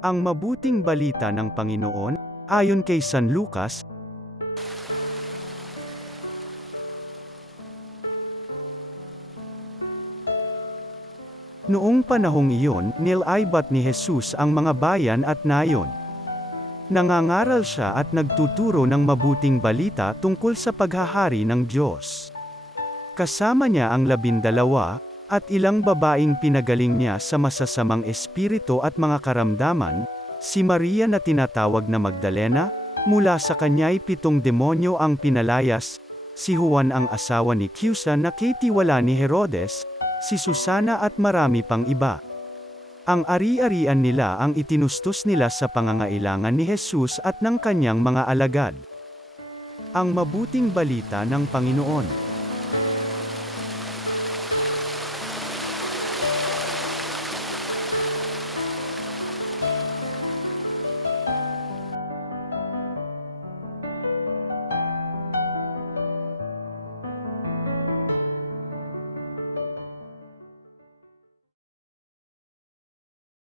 Ang mabuting balita ng Panginoon, ayon kay San Lucas. Noong panahong iyon, nilaibat ni Jesus ang mga bayan at nayon. Nangangaral siya at nagtuturo ng mabuting balita tungkol sa paghahari ng Diyos. Kasama niya ang 12, at ilang babaeng pinagaling niya sa masasamang espiritu at mga karamdaman, si Maria na tinatawag na Magdalena, mula sa kanya'y 7 demonyo ang pinalayas, si Juan ang asawa ni Cusa na katiwala ni Herodes, si Susana at marami pang iba. Ang ari-arian nila ang itinustos nila sa pangangailangan ni Jesus at ng kanyang mga alagad. Ang mabuting balita ng Panginoon.